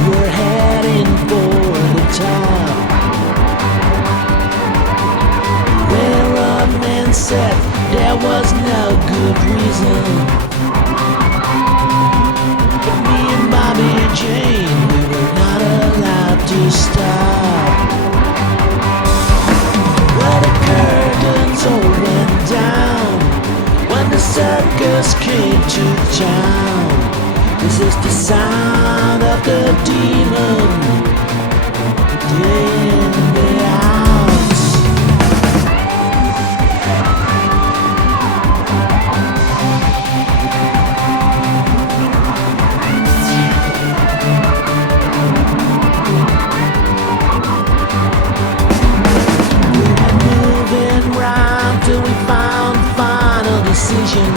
We're heading for the top, where a man said there was no good reason. But me and Bobby and Jane, we were not allowed to stop. Well, the curtains all went down when the circus came to town. This is the sound of the demon, day in, day out. We were moving round till we found the final decision,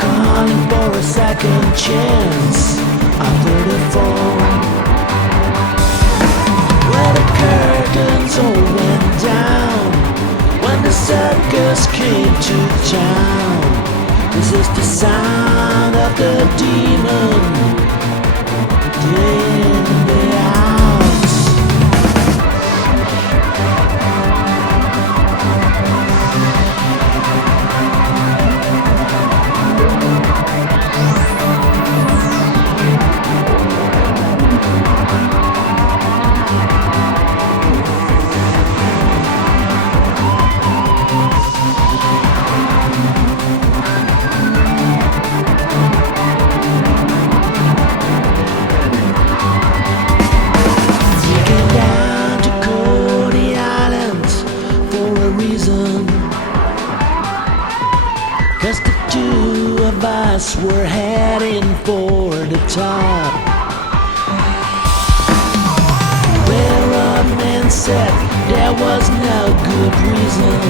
calling for a second chance after the fall. Well, the curtains all went down when the circus came to town. This is the sound of the demon, day in, day out. Cause the two of us were heading for the top, where a man said there was no good reason.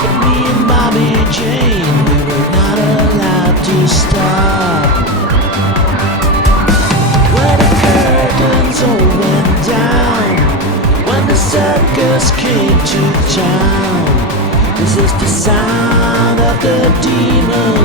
But me and Bobby and Jane, we were not allowed to stop. Well, the curtains all went down when the circus came to town. This is the sound of the demon.